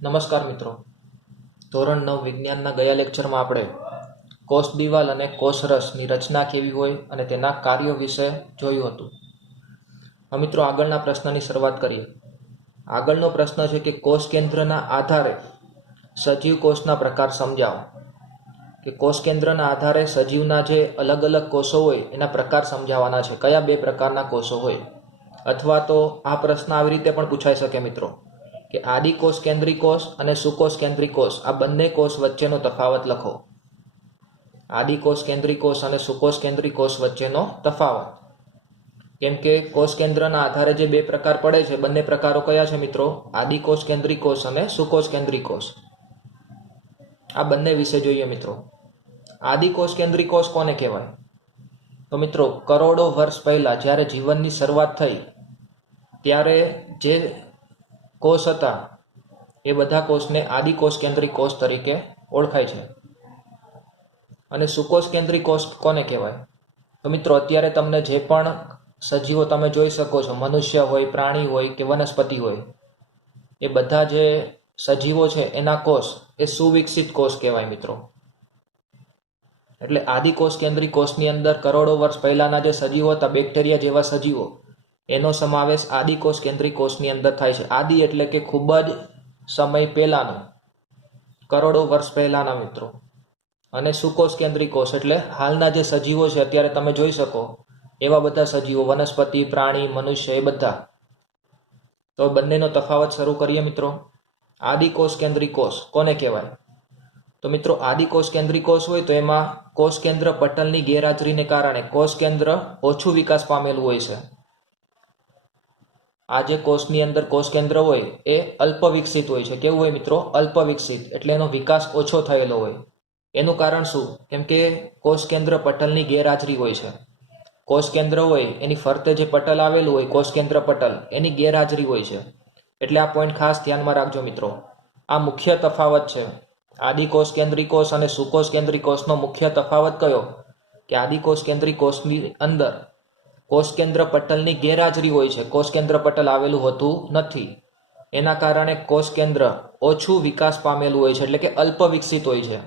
નમસ્કાર મિત્રો, ધોરણ 9 વિજ્ઞાનના ગયા લેક્ચરમાં આપણે કોષ દિવાલ અને કોષરસની રચના કેવી હોય અને તેના કાર્યો વિશે જોયું હતું. હવે મિત્રો આગળના પ્રશ્નની શરૂઆત કરીએ. આગળનો પ્રશ્ન છે કે કોષ કેન્દ્રના આધારે સજીવ કોષના પ્રકાર સમજાવો. કે કોષ કેન્દ્રના આધારે સજીવના જે અલગ અલગ કોષો હોય એના પ્રકાર સમજાવવાના છે. કયા બે પ્રકારના કોષો હોય, અથવા તો આ પ્રશ્ન આવી રીતે પણ પૂછાઈ શકે મિત્રો કે આદિકોષ કેન્દ્રી કોષ અને સુકોષ કેન્દ્રી કોષ આ બંને કોષ વચ્ચેનો તફાવત લખો. આદિકોષ કેન્દ્રી કોષ અને સુકોષ કેન્દ્રી કોષ વચ્ચેનો તફાવત. કેમ કે કોષ કેન્દ્રના આધારે જે બે પ્રકાર પડે છે, બંને પ્રકારો કયા છે મિત્રો? આદિકોષ કેન્દ્રી કોષ અને સુકોષ કેન્દ્રી કોષ. આ બંને વિશે જોઈએ મિત્રો. આદિકોષ કેન્દ્રી કોષ કોને કહેવાય? તો મિત્રો કરોડો વર્ષ પહેલા જ્યારે જીવનની શરૂઆત થઈ ત્યારે જે કોષ હતા એ બધા કોષને આદિકોષ કેન્દ્રી કોષ તરીકે ઓળખાય છે. અને સુકોષ કેન્દ્રી કોષ કોને કહેવાય? તો મિત્રો અત્યારે તમને જે પણ સજીવો તમે જોઈ શકો છો, મનુષ્ય હોય, પ્રાણી હોય કે વનસ્પતિ હોય, એ બધા જે સજીવો છે એના કોષ એ સુવિકસિત કોષ કહેવાય મિત્રો. એટલે આદિકોષ કેન્દ્રી કોષની અંદર કરોડો વર્ષ પહેલાના જે સજીવો હતા, બેક્ટેરિયા જેવા સજીવો, એનો સમાવેશ આદિકોષ કેન્દ્રી કોષની અંદર થાય છે. આદિ એટલે કે ખૂબ જ સમય પહેલાનો, કરોડો વર્ષ પહેલાના મિત્રો. અને સુકોષ કેન્દ્રી કોષ એટલે હાલના જે સજીવો છે અત્યારે તમે જોઈ શકો એવા બધા સજીવો, વનસ્પતિ, પ્રાણી, મનુષ્ય, એ બધા. તો બંનેનો તફાવત શરૂ કરીએ મિત્રો. આદિકોષ કેન્દ્રી કોષ કોને કહેવાય? તો મિત્રો આદિકોષ કેન્દ્રી કોષ હોય તો એમાં કોષ કેન્દ્ર પટલની ગેરહાજરીને કારણે કોષ કેન્દ્ર ઓછું વિકાસ પામેલું હોય છે. આ જે કોષની અંદર કોષ કેન્દ્ર હોય એ અલ્પ વિકસિત હોય છે. કેવું હોય મિત્રો? અલ્પ વિકસિત, એટલે એનો વિકાસ ઓછો થયેલો હોય. એનું કારણ શું? કેમ કે કોષ કેન્દ્ર પટલની ગેરહાજરી હોય છે. કોષ કેન્દ્ર હોય એની ફરતે જે પટલ આવેલું હોય, કોષ કેન્દ્ર પટલ, એની ગેરહાજરી હોય છે. એટલે આ પોઈન્ટ ખાસ ધ્યાનમાં રાખજો મિત્રો. આ મુખ્ય તફાવત છે. આદિકોષ કેન્દ્રી કોષ અને સુકોષ કેન્દ્રી કોષનો મુખ્ય તફાવત કયો? કે આદિકોષ કેન્દ્રી કોષની અંદર કોષ કેન્દ્ર પટલની ગેરહાજરી હોય છે. કોષ કેન્દ્ર પટલ આવેલું હોતું નથી. એના કારણે કોષ કેન્દ્ર ઓછું વિકાસ પામેલું હોય છે, એટલે કે અલ્પ વિકસિત હોય છે.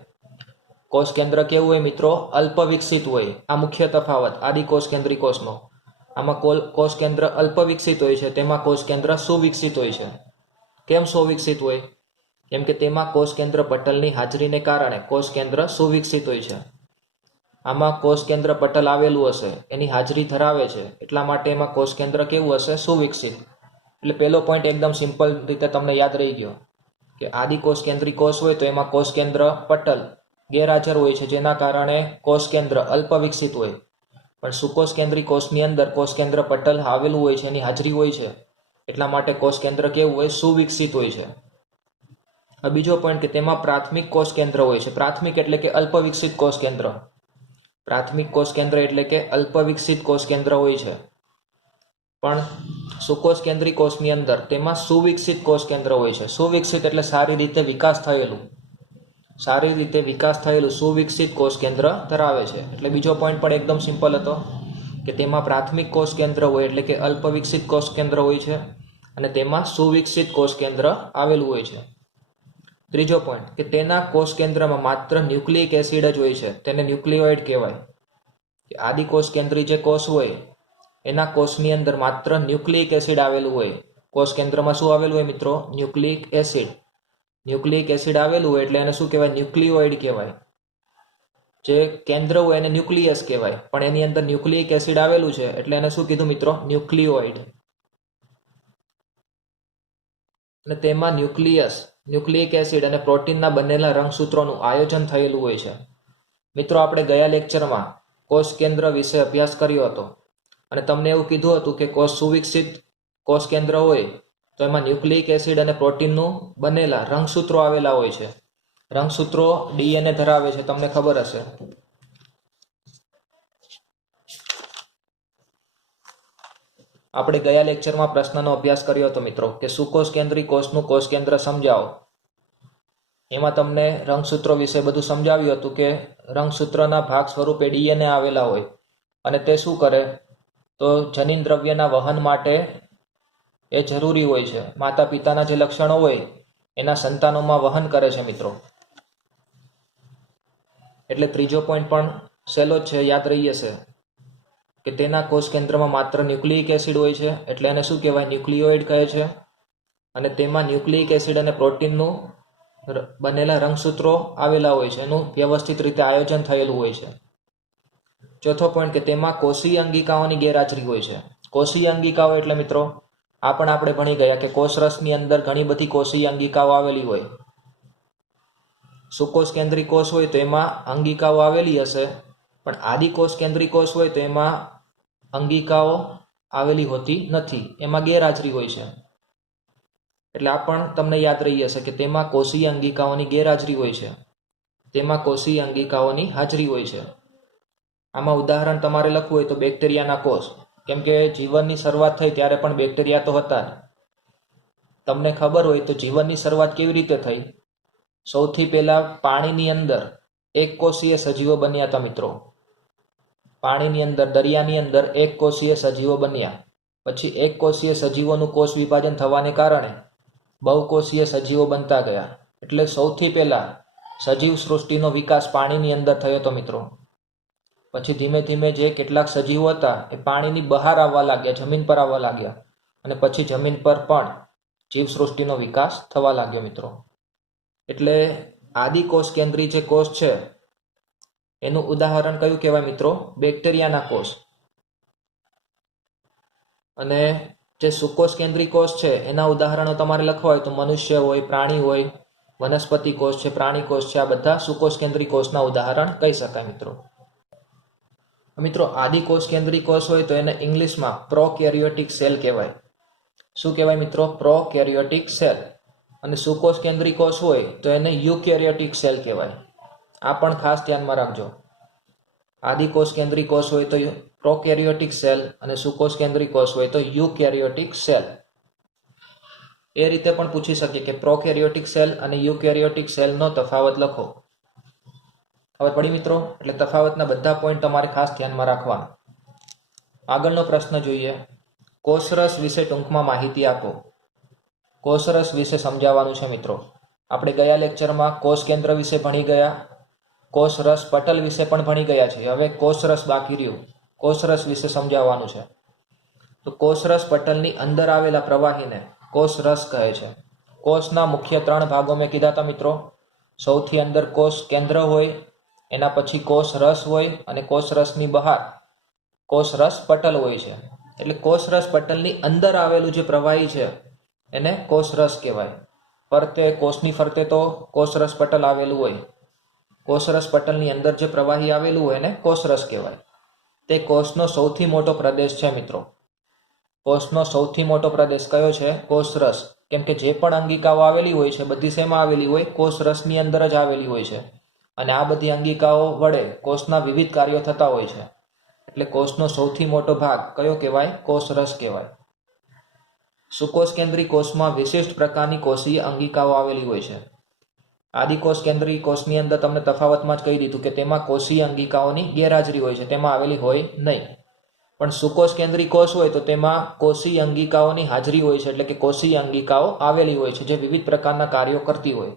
કોષ કેન્દ્ર કેવું હોય મિત્રો? અલ્પ વિકસિત હોય. આ મુખ્ય તફાવત આદિકોષ કેન્દ્રી કોષનો. આમાં કોષ કેન્દ્ર અલ્પ વિકસિત હોય છે, તેમાં કોષ કેન્દ્ર સુવિકસિત હોય છે. કેમ સુવિકસિત હોય? કેમ કે તેમાં કોષ કેન્દ્ર પટલની હાજરીને કારણે કોષ કેન્દ્ર સુવિકસિત હોય છે. આમાં કોષ કેન્દ્ર પટલ આવેલું હશે, એની હાજરી ધરાવે છે, એટલા માટે એમાં કોષ કેન્દ્ર કેવું હશે? સુવિકસિત. એટલે પહેલો પોઈન્ટ એકદમ સિમ્પલ રીતે તમને યાદ રહી ગયો કે આદિકોષ કેન્દ્રી કોષ હોય તો એમાં કોષ કેન્દ્ર પટલ ગેરહાજર હોય છે, જેના કારણે કોષ કેન્દ્ર અલ્પ વિકસિત હોય. પણ સુકોષ કેન્દ્રી કોષની અંદર કોષ કેન્દ્ર પટલ આવેલું હોય છે, એની હાજરી હોય છે, એટલા માટે કોષ કેન્દ્ર કેવું હોય? સુવિકસિત હોય છે. બીજો પોઈન્ટ કે તેમાં પ્રાથમિક કોષ કેન્દ્ર હોય છે. પ્રાથમિક એટલે કે અલ્પ વિકસિત કોષ કેન્દ્ર. પ્રાથમિક કોષ કેન્દ્ર એટલે કે અલ્પ વિકસિત કોષ કેન્દ્ર હોય છે. પણ સુકોષ કેન્દ્રી કોષની અંદર તેમાં સુવિકસિત કોષ કેન્દ્ર હોય છે. સુવિકસિત એટલે સારી રીતે વિકાસ થયેલું. સારી રીતે વિકાસ થયેલું સુવિકસિત કોષ કેન્દ્ર ધરાવે છે. એટલે બીજો પોઈન્ટ પણ એકદમ સિમ્પલ હતો કે તેમાં પ્રાથમિક કોષ કેન્દ્ર હોય એટલે કે અલ્પ વિકસિત કોષ કેન્દ્ર હોય છે, અને તેમાં સુવિકસિત કોષ કેન્દ્ર આવેલું હોય છે. ત્રીજો પોઈન્ટ કે તેના કોષ કેન્દ્રમાં માત્ર ન્યુક્લિક એસિડ જ હોય છે, તેને ન્યુક્લિયોઇડ કહેવાય. કે આદિકોષ કેન્દ્રી જે કોષ હોય એના કોષની અંદર માત્ર ન્યુક્લિક એસિડ આવેલું હોય. કોષ કેન્દ્રમાં શું આવેલું હોય મિત્રો? Nucleic acid. ન્યુક્લિક એસિડ આવેલું હોય એટલે એને શું કહેવાય? ન્યુક્લિયોઇડ કહેવાય. જે કેન્દ્ર હોય એને ન્યુક્લિયસ કહેવાય, પણ એની અંદર ન્યુક્લિક એસિડ આવેલું છે એટલે એને શું કીધું મિત્રો? ન્યુક્લિયોઇડ. અને તેમાં ન્યુક્લિક એસિડ અને પ્રોટીનના બનેલા રંગસૂત્રોનું આયોજન થયેલું હોય છે. મિત્રો આપણે ગયા લેક્ચરમાં કોષ કેન્દ્ર વિશે અભ્યાસ કર્યો હતો અને તમને એવું કીધું હતું કે કોષ સુવિકસિત કોષ કેન્દ્ર હોય તો એમાં ન્યુક્લિક એસિડ અને પ્રોટીનનું બનેલા રંગસૂત્રો આવેલા હોય છે. રંગસૂત્રો ડીએનએ ધરાવે છે, તમને ખબર હશે. આપણે ગયા લેક્ચરમાં પ્રશ્નનો અભ્યાસ કર્યો હતો મિત્રો કે સુકોષ કેન્દ્રી કોષનું કોષ કેન્દ્ર સમજાવો. એમાં તમને રંગસૂત્રો વિશે બધું સમજાવ્યું હતું કે રંગસૂત્રના ભાગ સ્વરૂપે ડીએનએ આવેલા હોય અને તે શું કરે? તો જનીન દ્રવ્યના વહન માટે એ જરૂરી હોય છે. માતા પિતાના જે લક્ષણો હોય એના સંતાનોમાં વહન કરે છે મિત્રો. એટલે ત્રીજો પોઈન્ટ પણ સહેલો જ છે, યાદ રહી જશે કે તેના કોષ કેન્દ્રમાં માત્ર ન્યુક્લિક એસિડ હોય છે, એટલે એને શું કહેવાય? ન્યુક્લિયોઇડ કહે છે. અને તેમાં ન્યુક્લિક એસિડ અને પ્રોટીનનું બનેલા રંગસૂત્રો આવેલા હોય છે, એનું વ્યવસ્થિત રીતે આયોજન થયેલું હોય છે. ચોથો પોઈન્ટ કે તેમાં કોષીય અંગિકાઓની ગેરહાજરી હોય છે. કોષીય અંગિકાઓ એટલે મિત્રો આ પણ આપણે ભણી ગયા કે કોષરસની અંદર ઘણી બધી કોષીય અંગિકાઓ આવેલી હોય. સુકોષ કેન્દ્રી કોષ હોય તો એમાં અંગિકાઓ આવેલી હશે, પણ આદિકોષ કેન્દ્રી કોષ હોય તો એમાં અંગિકાઓ આવેલી હોતી નથી, એમાં ગેરહાજરી હોય છે. એટલે આ પણ તમને યાદ રહી હશે કે તેમાં કોષીય અંગિકાઓની ગેરહાજરી હોય છે, તેમાં કોષીય અંગિકાઓની હાજરી હોય છે. આમાં ઉદાહરણ તમારે લખવું હોય તો બેક્ટેરિયાના કોષ, કેમ કે જીવનની શરૂઆત થઈ ત્યારે પણ બેક્ટેરિયા તો હતા જ. તમને ખબર હોય તો જીવનની શરૂઆત કેવી રીતે થઈ? સૌથી પહેલા પાણીની અંદર એક કોષીય સજીવો બન્યા હતા મિત્રો. પાણીની અંદર, દરિયાની અંદર એક કોષીય સજીવો બન્યા. પછી એક કોષીય સજીવોનું કોષ વિભાજન થવાને કારણે બહુકોષીય સજીવો બનતા ગયા. એટલે સૌથી પહેલા સજીવ સૃષ્ટિનો વિકાસ પાણીની અંદર થયો હતો મિત્રો. પછી ધીમે ધીમે જે કેટલાક સજીવો હતા એ પાણીની બહાર આવવા લાગ્યા, જમીન પર આવવા લાગ્યા, અને પછી જમીન પર પણ જીવસૃષ્ટિનો વિકાસ થવા લાગ્યો મિત્રો. એટલે આદિકોષ કેન્દ્રી જે કોષ છે એનું ઉદાહરણ કયું કહેવાય મિત્રો? બેક્ટેરિયાના કોષ. અને જે સુકોષ કેન્દ્રી કોષ છે એના ઉદાહરણો તમારે લખવા હોય તો મનુષ્ય હોય, પ્રાણી હોય, વનસ્પતિ કોષ છે, પ્રાણી કોષ છે, આ બધા સુકોષ કેન્દ્રી કોષના ઉદાહરણ કહી શકાય મિત્રો. મિત્રો આદિકોષ કેન્દ્રી કોષ હોય તો એને ઇંગ્લિશમાં પ્રોકેરિયોટિક સેલ કહેવાય. શું કહેવાય મિત્રો? Prokaryotic cell. અને સુકોષ કેન્દ્રી કોષ હોય તો એને યુકેરિયોટિક સેલ કહેવાય. આ પણ ખાસ ધ્યાનમાં રાખજો. આદિકોષ કેન્દ્રી કોષ હોય તો પ્રોકેરિયોટિક સેલ અને સુકોષ કેન્દ્રી કોષ હોય તો યુકેરિયોટિક સેલ. એ રીતે પણ પૂછી શકીએ કે પ્રોકેરિયોટિક સેલ અને યુકેરિયોટિક સેલનો તફાવત લખો. ખબર પડી મિત્રો? એટલે તફાવતના બધા પોઈન્ટ તમારે ખાસ ધ્યાનમાં રાખવાના. આગળનો પ્રશ્ન જોઈએ. કોષરસ વિશે ટૂંકમાં માહિતી આપો. કોષરસ વિશે સમજાવવાનું છે મિત્રો. આપણે ગયા લેક્ચરમાં કોષ કેન્દ્ર વિશે ભણી ગયા, કોષરસ પટલ વિશે પણ ભણી ગયા છે. હવે કોષરસ બાકી રહ્યું. કોષરસ વિશે સમજાવવાનું છે. તો કોષરસ પટલની અંદર આવેલા પ્રવાહીને કોષરસ કહે છે. કોષના મુખ્ય 3 ભાગો મેં કીધા હતા મિત્રો. સૌથી અંદર કોષ કેન્દ્ર હોય, એના પછી કોષરસ હોય, અને કોષરસની બહાર કોષરસ પટલ હોય છે. એટલે કોષરસ પટલની અંદર આવેલું જે પ્રવાહી છે એને કોષરસ કહેવાય. ફરતે, કોષની ફરતે તો કોષરસ પટલ આવેલું હોય. કોષરસ પટલની અંદર જે પ્રવાહી આવેલું હોય એને કોષરસ કહેવાય. તે કોષનો સૌથી મોટો પ્રદેશ છે મિત્રો. કોષનો સૌથી મોટો પ્રદેશ કયો છે? કોષરસ. કેમ કે જે પણ અંગિકાઓ આવેલી હોય છે બધી શેમાં આવેલી હોય? કોષરસની અંદર જ આવેલી હોય છે. અને આ બધી અંગિકાઓ વડે કોષના વિવિધ કાર્યો થતા હોય છે. એટલે કોષનો સૌથી મોટો ભાગ કયો કહેવાય? કોષરસ કહેવાય. સુકોષ કેન્દ્રી કોષમાં વિશિષ્ટ પ્રકારની કોષીય અંગિકાઓ આવેલી હોય છે. આદિકોષ કેન્દ્રી કોષની અંદર તમને તફાવતમાં જ કહી દીધું કે તેમાં કોષીય અંગિકાઓની ગેરહાજરી હોય છે, તેમાં આવેલી હોય નહીં. પણ સુકોષ કેન્દ્રી કોષ હોય તો તેમાં કોષીય અંગિકાઓની હાજરી હોય છે. એટલે કે કોષીય અંગિકાઓ આવેલી હોય છે જે વિવિધ પ્રકારના કાર્યો કરતી હોય.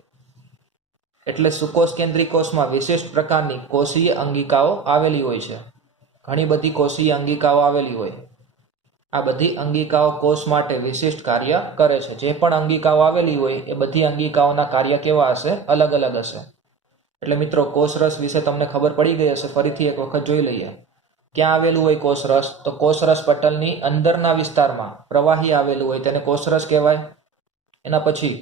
એટલે સુકોષ કેન્દ્રી કોષમાં વિશિષ્ટ પ્રકારની કોષીય અંગિકાઓ આવેલી હોય છે. ઘણી બધી કોષીય અંગિકાઓ આવેલી હોય. આ બધી અંગિકાઓ કોષ માટે વિશિષ્ટ કાર્ય કરે છે. જે પણ અંગિકાઓ આવેલી હોય એ બધી અંગિકાઓના કાર્ય કેવા હશે? અલગ અલગ હશે. એટલે મિત્રો કોષરસ વિશે તમને ખબર પડી ગઈ હશે. ફરીથી એક વખત જોઈ લઈએ. ક્યાં આવેલું હોય કોષરસ? તો કોષરસ પટલની અંદરના વિસ્તારમાં પ્રવાહી આવેલું હોય તેને કોષરસ કહેવાય. એના પછી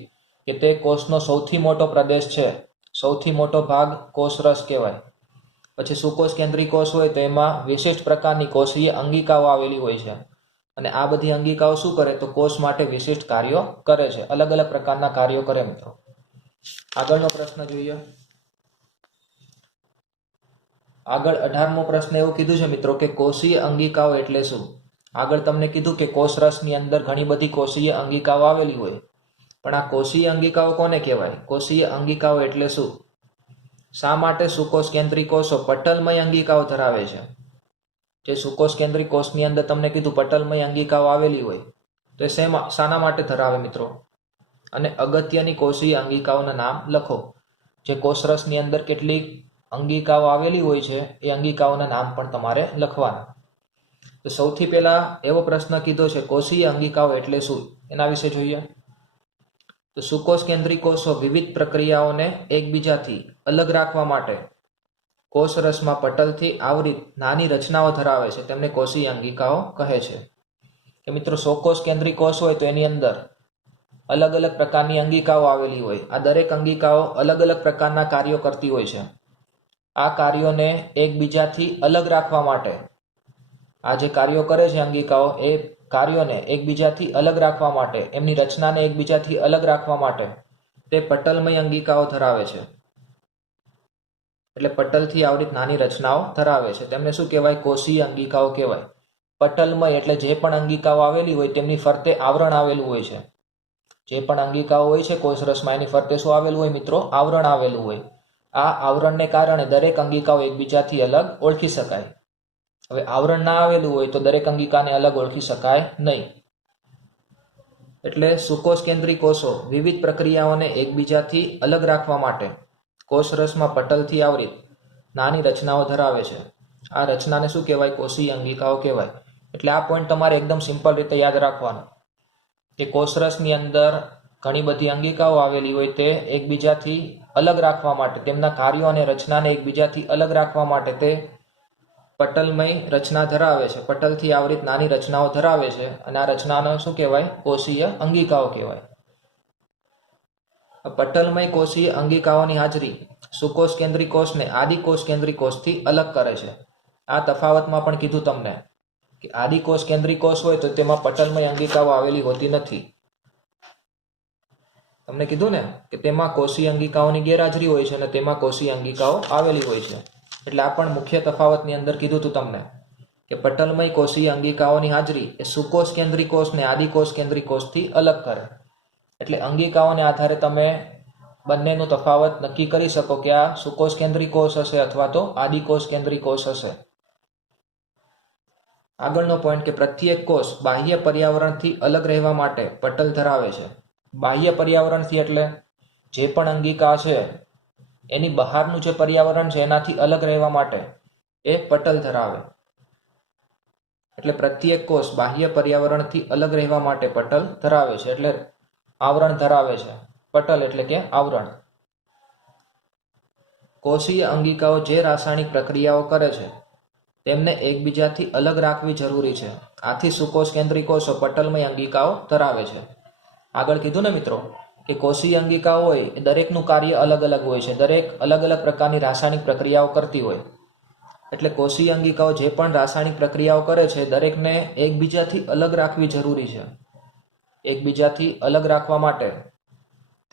કે તે કોષનો સૌથી મોટો પ્રદેશ છે, સૌથી મોટો ભાગ કોષરસ કહેવાય. પછી સુકોષ કેન્દ્રી કોષ હોય તો એમાં વિશિષ્ટ પ્રકારની કોષીય અંગિકાઓ આવેલી હોય છે. અને આ બધી અંગિકાઓ શું કરે? તો કોષ માટે વિશિષ્ટ કાર્યો કરે છે. અલગ અલગ પ્રકારના કાર્યો કરે મિત્રો. આગળનો પ્રશ્ન જોઈએ. આગળ 18મો પ્રશ્ન એવું કીધું છે મિત્રો કે કોષીય અંગિકાઓ એટલે શું? આગળ તમને કીધું કે કોષરસની અંદર ઘણી બધી કોષીય અંગિકાઓ આવેલી હોય. પણ આ કોષીય અંગિકાઓ કોને કહેવાય? કોષીય અંગિકાઓ એટલે શું? શા માટે સુકોષ કેન્દ્રી કોષો પટલમય અંગિકાઓ ધરાવે છે? જે સુકોષ કેન્દ્રી કોષની અંદર તમને કીધું પટલમય અંગિકાઓ આવેલી હોય તો એ શાના માટે ધરાવે મિત્રો? અને અગત્યની કોષીય અંગિકાઓના નામ લખો. જે કોષરસની અંદર કેટલીક અંગિકાઓ આવેલી હોય છે એ અંગિકાઓના નામ પણ તમારે લખવાના. તો સૌથી પહેલા એવો પ્રશ્ન કીધો છે, કોષીય અંગિકાઓ એટલે શું, એના વિશે જોઈએ. તો સુકોષ કેન્દ્રી કોષો વિવિધ પ્રક્રિયાઓને એકબીજાથી અલગ રાખવા માટે કોષરસમાં પટલથી આવરિત નાની રચનાઓ ધરાવે છે, તેમને કોષીય અંગિકાઓ કહે છે. કે મિત્રો, સુકોષ કેન્દ્રી કોષ હોય તો એની અંદર અલગ અલગ પ્રકારની અંગિકાઓ આવેલી હોય. આ દરેક અંગિકાઓ અલગ અલગ પ્રકારના કાર્યો કરતી હોય છે. આ કાર્યોને એકબીજાથી અલગ રાખવા માટે, આ જે કાર્યો કરે છે અંગિકાઓ, એ કાર્યોને એકબીજાથી અલગ રાખવા માટે, એમની રચનાને એકબીજાથી અલગ રાખવા માટે તે પટલમય અંગિકાઓ ધરાવે છે. એટલે પટલથી આવરિત નાની રચનાઓ ધરાવે છે, તેમને શું કહેવાય? કોષીય અંગિકાઓ કહેવાય. પટલમય એટલે જે પણ અંગિકાઓ આવેલી હોય તેમની ફરતે આવરણ આવેલું હોય છે. જે પણ અંગિકાઓ હોય છે કોષરસમાં, એની ફરતે શું આવેલું હોય મિત્રો? આવરણ આવેલું હોય. આ આવરણને કારણે દરેક અંગિકાઓ એકબીજાથી અલગ ઓળખી શકાય. હવે આવરણ ના આવેલું હોય તો દરેક અંગિકાને અલગ ઓળખી શકાય નહીં. એટલે સુકોષ કેન્દ્રી કોષો વિવિધ પ્રક્રિયાઓને એકબીજાથી અલગ રાખવા માટે કોષરસમાં પટલથી આવરિત નાની રચનાઓ ધરાવે છે. આ રચનાને શું કહેવાય? કોષીય અંગિકાઓ કહેવાય. એટલે આ પોઈન્ટ તમારે એકદમ સિમ્પલ રીતે યાદ રાખવાનો કે કોષરસની અંદર ઘણી બધી અંગિકાઓ આવેલી હોય, તે એકબીજાથી અલગ રાખવા માટે, તેમના કાર્યો અને રચનાને એકબીજાથી અલગ રાખવા માટે તે પટલમય રચના ધરાવે છે, પટલથી આવરિત નાની રચનાઓ ધરાવે છે. અને આ રચનાને શું કહેવાય? કોષીય અંગિકાઓ કહેવાય. પટલમય કોષીય અંગિકાઓની હાજરી સુકોષ કેન્દ્રી કોષને આદિકોષ કેન્દ્રી કોષથી અલગ કરે છે. આ તફાવતમાં પણ કીધું તમને કે આદિકોષ કેન્દ્રી કોષ હોય તો તેમાં પટલમય અંગિકાઓ આવેલી હોતી નથી. તમને કીધું ને કે તેમાં કોષીય અંગિકાઓની ગેરહાજરી હોય છે અને તેમાં કોષીય અંગિકાઓ આવેલી હોય છે. એટલે આ પણ મુખ્ય તફાવતની અંદર કીધું હતું તમને કે પટલમય કોષીય અંગિકાઓની હાજરી એ સુકોષ કેન્દ્રી કોષને આદિકોષ કેન્દ્રી કોષથી અલગ કરે. એટલે અંગિકાઓને આધારે તમે બંનેનો તફાવત નક્કી કરી શકો કે આ સુકોષ કેન્દ્રી કોષ હશે અથવા તો આદિકોષ કેન્દ્રી કોષ હશે. આગળનો પોઈન્ટ કે પ્રત્યેક કોષ બાહ્ય પર્યાવરણથી અલગ રહેવા માટે પટલ ધરાવે છે. બાહ્ય પર્યાવરણથી એટલે જે પણ અંગિકા છે એની બહારનું જે પર્યાવરણ છે એનાથી અલગ રહેવા માટે એ પટલ ધરાવે. એટલે પ્રત્યેક કોષ બાહ્ય પર્યાવરણથી અલગ રહેવા માટે પટલ ધરાવે છે, એટલે આવરણ ધરાવે છે. પટલ એટલે કે આવરણ. કોષીય અંગિકાઓ જે રાસાયણિક પ્રક્રિયાઓ કરે છે તેમને એકબીજાથી અલગ રાખવી જરૂરી છે. આથી સુકોષ કેન્દ્રી કોષો પટલમય અંગિકાઓ ધરાવે છે. આગળ કીધું ને મિત્રો કે કોષીય અંગિકાઓ હોય એ દરેકનું કાર્ય અલગ અલગ હોય છે, દરેક અલગ અલગ પ્રકારની રાસાયણિક પ્રક્રિયાઓ કરતી હોય. એટલે કોષીય અંગિકાઓ જે પણ રાસાયણિક પ્રક્રિયાઓ કરે છે દરેકને એકબીજાથી અલગ રાખવી જરૂરી છે. એકબીજાથી અલગ રાખવા માટે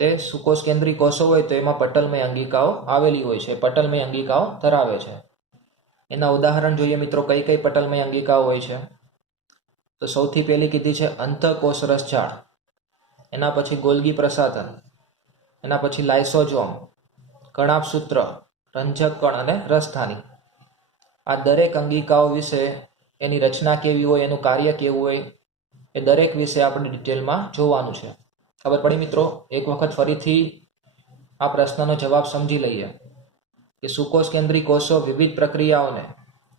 તે સુકોષ કેન્દ્રી કોષો હોય તો એમાં પટલમય અંગિકાઓ આવેલી હોય છે, પટલમય અંગિકાઓ ધરાવે છે. એના ઉદાહરણ જોઈએ મિત્રો, કઈ કઈ પટલમય અંગિકાઓ હોય છે. તો સૌથી પહેલી કીધી છે અંતઃકોષરસ જાળ, એના પછી ગોલ્ગી પ્રસાધન, એના પછી લાઇસોઝોમ, કણાભસૂત્ર, રંજક કણ અને રસધાની. આ દરેક અંગિકાઓ વિશે એની રચના કેવી હોય, એનું કાર્ય કેવું હોય, એ દરેક વિશે આપણે ડિટેલમાં જોવાનું છે. ખબર પડી મિત્રો? એક વખત ફરીથી આ પ્રશ્નનો જવાબ સમજી લઈએ કે સુકોષ કેન્દ્રી કોષો વિવિધ પ્રક્રિયાઓને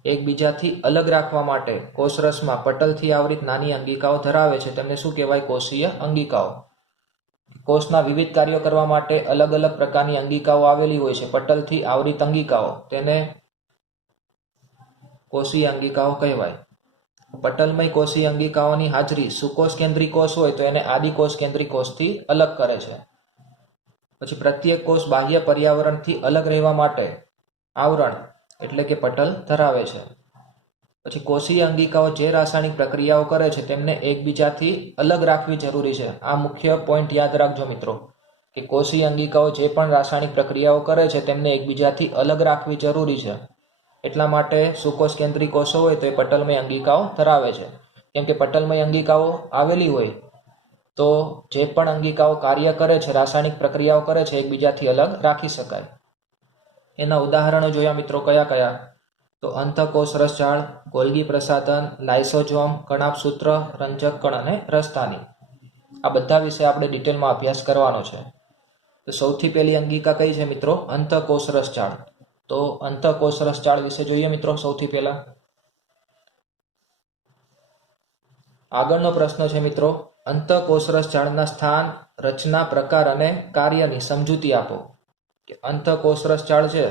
એકબીજાથી અલગ રાખવા માટે કોષરસમાં પટલથી આવરિત નાની અંગિકાઓ ધરાવે છે, તેમને શું કહેવાય? કોષીય અંગિકાઓ. કોષના વિવિધ કાર્યો કરવા માટે અલગ અલગ પ્રકારની અંગિકાઓ આવેલી હોય છે, પટલથી આવરિત અંગિકાઓ, તેને કોષીય અંગિકાઓ કહેવાય. પટલમય કોષીય અંગિકાઓની હાજરી સુકોષ કેન્દ્રી કોષ હોય તો એને આદિકોષ કેન્દ્રી કોષથી અલગ કરે છે. પછી પ્રત્યેક કોષ બાહ્ય પર્યાવરણથી અલગ રહેવા માટે આવરણ એટલે કે પટલ ધરાવે છે. પછી કોષીય અંગિકાઓ જે રાસાયણિક પ્રક્રિયાઓ કરે છે તેમને એકબીજાથી અલગ રાખવી જરૂરી છે. આ મુખ્ય પોઈન્ટ યાદ રાખજો મિત્રો કે કોષીય અંગિકાઓ જે પણ રાસાયણિક પ્રક્રિયાઓ કરે છે તેમને એકબીજાથી અલગ રાખવી જરૂરી છે. એટલા માટે સુકોષ કેન્દ્રી કોષો હોય તો એ પટલમય અંગિકાઓ ધરાવે છે. કેમ કે પટલમય અંગિકાઓ આવેલી હોય તો જે પણ અંગિકાઓ કાર્ય કરે છે, રાસાયણિક પ્રક્રિયાઓ કરે છે, એકબીજાથી અલગ રાખી શકાય. એના ઉદાહરણો જોયા મિત્રો, કયા કયા? તો અંતઃકોષરસ જાળ, ગોલ્ગી પ્રસાધન, લાઇસોઝોમ, કણાભસૂત્ર, રંજક કણ અને રસધાની. આ બધા વિશે આપણે ડિટેલમાં અભ્યાસ કરવાનો છે. તો સૌથી પહેલી અંગિકા કઈ છે મિત્રો? અંતઃકોષરસ જાળ. તો અંતઃકોષરસ જાળ વિશે જોઈએ મિત્રો. સૌથી પહેલા આગળનો પ્રશ્ન છે મિત્રો, અંતઃકોષરસ જાળના સ્થાન, રચના, પ્રકાર અને કાર્યની સમજૂતી આપો. કે અંતઃકોષરસ જાળ છે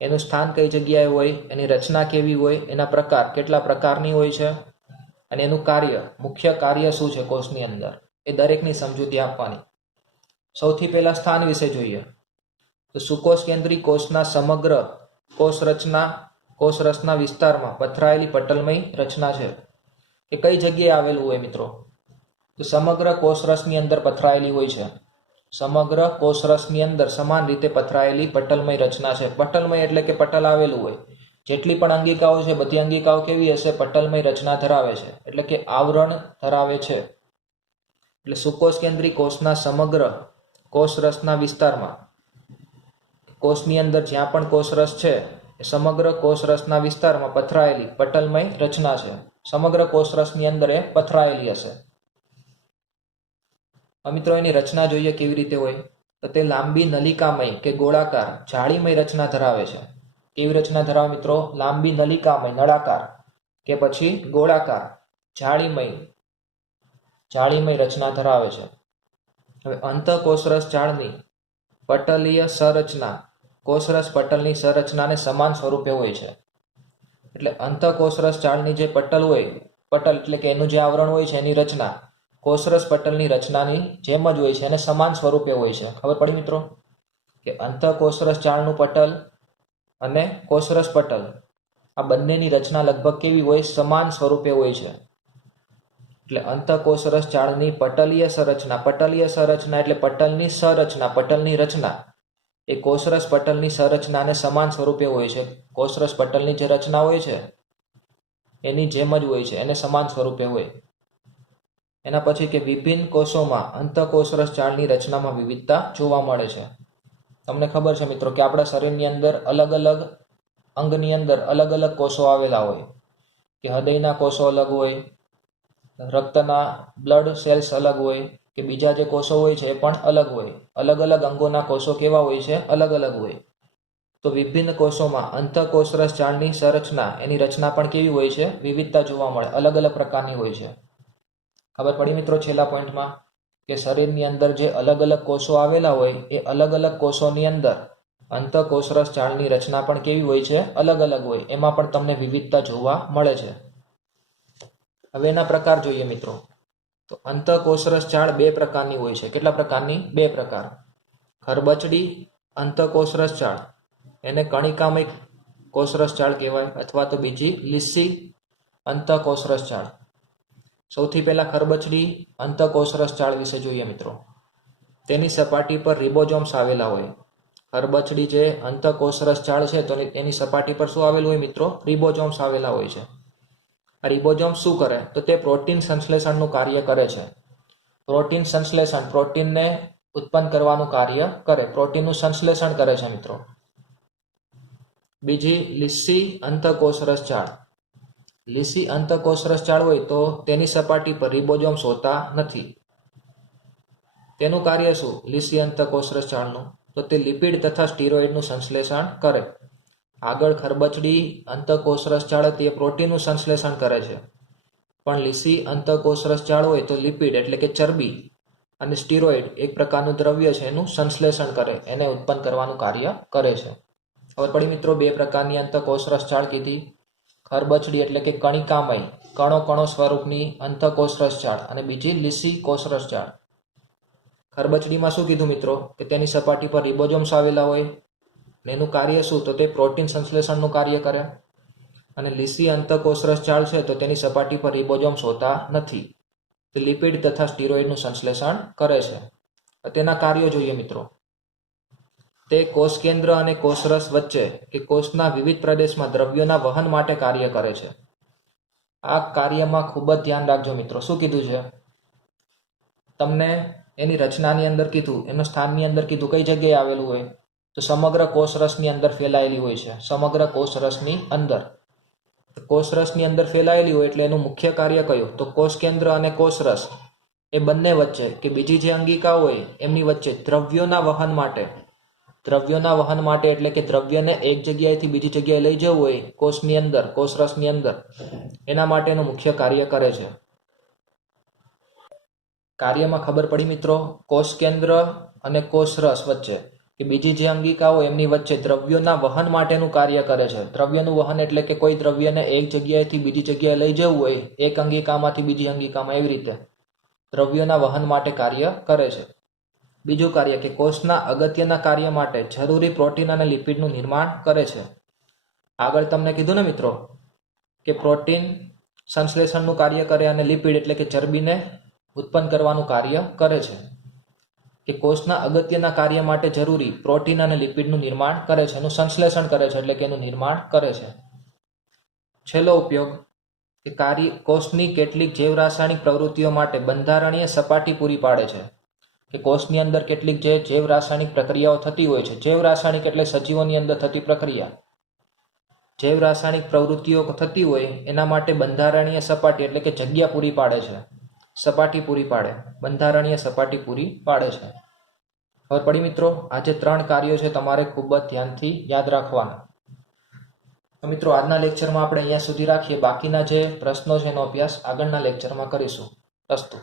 એનું સ્થાન કઈ જગ્યાએ હોય, એની રચના કેવી હોય, એના પ્રકાર કેટલા પ્રકારની હોય છે અને એનું કાર્ય, મુખ્ય કાર્ય શું છે કોષની અંદર, એ દરેકની સમજૂતી આપવાની. સૌથી પહેલા સ્થાન વિશે જોઈએ. તો સુકોષ કેન્દ્રી કોષના સમગ્ર કોષ રસના વિસ્તારમાં પથરાયેલી પટલમય રચના છે. એ કઈ જગ્યાએ આવેલું હોય મિત્રો? તો સમગ્ર કોષરસની અંદર પથરાયેલી હોય છે. સમગ્ર કોષરસની અંદર સમાન રીતે પથરાયેલી પટલમય રચના છે. પટલમય એટલે કે પટલ આવેલું હોય. જેટલી પણ અંગિકાઓ છે બધી અંગિકાઓ કેવી હશે? પટલમય રચના ધરાવે છે, એટલે કે આવરણ ધરાવે છે. એટલે સુકોષ કેન્દ્રી કોષના સમગ્ર કોષરસના વિસ્તારમાં, કોષની અંદર જ્યાં પણ કોષરસ છે એ સમગ્ર કોષરસના વિસ્તારમાં પથરાયેલી પટલમય રચના છે. સમગ્ર કોષરસની અંદર એ પથરાયેલી હશે. મિત્રો એની રચના જોઈએ કેવી રીતે હોય. તો તે લાંબી નલિકામય કે ગોળાકાર જાળીમય રચના ધરાવે છે. કેવી રચના ધરાવે મિત્રો? લાંબી નલિકામય, નળાકાર કે પછી ગોળાકાર જાળીમય રચના ધરાવે છે. હવે અંતઃકોષરસ જાળની પટલીય સંરચના કોષરસ પટલની સંરચનાને સમાન સ્વરૂપે હોય છે. એટલે અંતઃકોષરસ જાળની જે પટલ હોય, પટલ એટલે કે એનું જે આવરણ હોય છે એની રચના કોષરસ પટલની રચનાની જેમ જ હોય છે અને સમાન સ્વરૂપે હોય છે. ખબર પડી મિત્રો? કે અંતઃકોષરસ જાળનું પટલ અને કોષરસ પટલ આ બંનેની રચના લગભગ કેવી હોય? સમાન સ્વરૂપે હોય છે. એટલે અંતઃકોષરસ જાળની પટલીય સંરચના એટલે પટલની સંરચના, પટલની રચના એ કોષરસ પટલની સંરચનાને સમાન સ્વરૂપે હોય છે. કોષરસ પટલની જે રચના હોય છે એની જેમ જ હોય છે, એને સમાન સ્વરૂપે હોય. એના પછી કે વિભિન્ન કોષોમાં અંતઃકોષરસ જાળની રચનામાં વિવિધતા જોવા મળે છે. તમને ખબર છે મિત્રો કે આપણા શરીરની અંદર અલગ અલગ અંગની અંદર અલગ અલગ કોષો આવેલા હોય. કે હૃદયના કોષો અલગ હોય, રક્તના બ્લડ સેલ્સ અલગ હોય, કે બીજા જે કોષો હોય છે એ પણ અલગ હોય. અલગ અલગ અંગોના કોષો કેવા હોય છે? અલગ અલગ હોય. તો વિભિન્ન કોષોમાં અંતઃકોષરસ જાળની સંરચના, એની રચના પણ કેવી હોય છે? વિવિધતા જોવા મળે, અલગ અલગ પ્રકારની હોય છે. ખબર પડી મિત્રો છેલ્લા પોઈન્ટમાં કે શરીરની અંદર જે અલગ અલગ કોષો આવેલા હોય એ અલગ અલગ કોષોની અંદર અંતઃકોષરસ જાળની રચના પણ કેવી હોય છે? અલગ અલગ હોય. એમાં પણ તમને વિવિધતા જોવા મળે છે. હવે એના પ્રકાર જોઈએ મિત્રો. તો અંતઃકોષરસ જાળ બે પ્રકારની હોય છે. કેટલા પ્રકારની? બે પ્રકાર. ખરબચડી અંતઃકોષરસ જાળ, એને કણિકામય કોષરસ જાળ કહેવાય, અથવા તો બીજી લીસી અંતઃકોષરસ જાળ. સૌથી પહેલા ખરબચડી અંતઃકોષરસ જાળ વિશે જોઈએ મિત્રો. તેની સપાટી પર રિબોઝોમ્સ આવેલા હોય. ખરબચડી જે અંતઃકોષરસ જાળ છે તો એની સપાટી પર શું આવેલું હોય મિત્રો? રિબોઝોમ્સ આવેલા હોય છે. આ રિબોઝોમ્સ શું કરે? તો તે પ્રોટીન સંશ્લેષણનું કાર્ય કરે છે. પ્રોટીન સંશ્લેષણ, પ્રોટીનને ઉત્પન્ન કરવાનું કાર્ય કરે, પ્રોટીનનું સંશ્લેષણ કરે છે મિત્રો. બીજી લીસી અંતઃકોષરસ જાળ. લીસી અંતઃકોષરસ જાળ હોય તો તેની સપાટી પર રિબોઝોમ્સ હોતા નથી. તેનું કાર્ય શું લીસી અંતઃકોષરસ જાળનું? તો તે લિપિડ તથા સ્ટીરોઇડનું સંશ્લેષણ કરે. આગળ ખરબચડી અંતઃકોષરસ જાળ હતી એ પ્રોટીનનું સંશ્લેષણ કરે છે, પણ લીસી અંતઃકોષરસ જાળ હોય તો લિપિડ એટલે કે ચરબી અને સ્ટીરોઇડ એક પ્રકારનું દ્રવ્ય છે એનું સંશ્લેષણ કરે, એને ઉત્પન્ન કરવાનું કાર્ય કરે છે. ખબર પડી મિત્રો? બે પ્રકારની અંતઃકોષરસ જાળ કીધી. ખરબચડી એટલે કે કણિકામય, કણો કણો સ્વરૂપની અંતઃકોષરસ જાળ, અને બીજી લીસી કોષરસ જાળ. ખરબચડીમાં શું કીધું મિત્રો? કે તેની સપાટી પર રિબોઝોમ્સ આવેલા હોય, એનું કાર્ય શું? તો તે પ્રોટીન સંશ્લેષણનું કાર્ય કરે. અને લીસી અંતઃકોષરસ જાળ છે તો તેની સપાટી પર રિબોઝોમ્સ હોતા નથી, તે લિપિડ તથા સ્ટીરોઇડનું સંશ્લેષણ કરે છે. તેના કાર્યો જોઈએ મિત્રો. તે કોષ કેન્દ્ર અને કોષરસ વચ્ચે કે કોષના વિવિધ પ્રદેશમાં દ્રવ્યોના વહન માટે કાર્ય કરે છે. આ કાર્યમાં ખૂબ જ ધ્યાન રાખજો મિત્રો. શું કીધું છે તમને? એની રચનાની અંદર કીધું, એનું સ્થાનની અંદર કીધું, કઈ જગ્યાએ આવેલું હોય? તો સમગ્ર કોષરસની અંદર ફેલાયેલી હોય છે. સમગ્ર કોષરસની અંદર, કોષરસની અંદર ફેલાયેલી હોય એટલે એનું મુખ્ય કાર્ય કયું? તો કોષ કેન્દ્ર અને કોષરસ એ બંને વચ્ચે કે બીજી જે અંગિકા હોય એમની વચ્ચે દ્રવ્યોના વહન માટે એટલે કે દ્રવ્યને એક જગ્યાએથી બીજી જગ્યાએ લઈ જવું હોય કોષની અંદર, કોષરસની અંદર, એના માટેનું મુખ્ય કાર્ય કરે છે. કાર્યમાં ખબર પડી મિત્રો, કોષ કેન્દ્ર અને કોષરસ વચ્ચે કે બીજી જે અંગિકા હોય એમની વચ્ચે દ્રવ્યોના વહન માટેનું કાર્ય કરે છે. દ્રવ્યનું વહન એટલે કે કોઈ દ્રવ્યને એક જગ્યાએથી બીજી જગ્યાએ લઈ જવું હોય એક અંગિકામાંથી બીજી અંગિકામાં, એવી રીતે દ્રવ્યોના વહન માટે કાર્ય કરે છે. બીજું કાર્ય કે કોષના અગત્યના કાર્ય માટે જરૂરી પ્રોટીન અને લિપિડનું નિર્માણ કરે છે. આગળ તમને કીધું ને મિત્રો કે પ્રોટીન સંશ્લેષણનું કાર્ય કરે અને લિપિડ એટલે કે ચરબીને ઉત્પન્ન કરવાનું કાર્ય કરે છે. કે કોષના અગત્યના કાર્ય માટે જરૂરી પ્રોટીન અને લિપિડનું નિર્માણ કરે છે, એનું સંશ્લેષણ કરે છે એટલે કે એનું નિર્માણ કરે છે. છેલ્લો ઉપયોગ કે કોષની કેટલીક જૈવ રાસાયણિક પ્રવૃત્તિઓ માટે બંધારણીય સપાટી પૂરી પાડે છે. કે કોષની અંદર કેટલીક જે જૈવ રાસાયણિક પ્રક્રિયાઓ થતી હોય છે, જૈવ રાસાયણિક એટલે સજીવોની અંદર થતી પ્રક્રિયા, જૈવ રાસાયણિક પ્રવૃત્તિઓ થતી હોય એના માટે બંધારણીય સપાટી એટલે કે જગ્યા પૂરી પાડે છે, સપાટી પૂરી પાડે, બંધારણીય સપાટી પૂરી પાડે છે. ખબર પડી મિત્રો? આ જે 3 કાર્યો છે તમારે ખૂબ જ ધ્યાનથી યાદ રાખવાના. તો મિત્રો આજના લેક્ચરમાં આપણે અહીંયા સુધી રાખીએ. બાકીના જે પ્રશ્નો છે એનો અભ્યાસ આગળના લેક્ચરમાં કરીશું. અસ્તુ.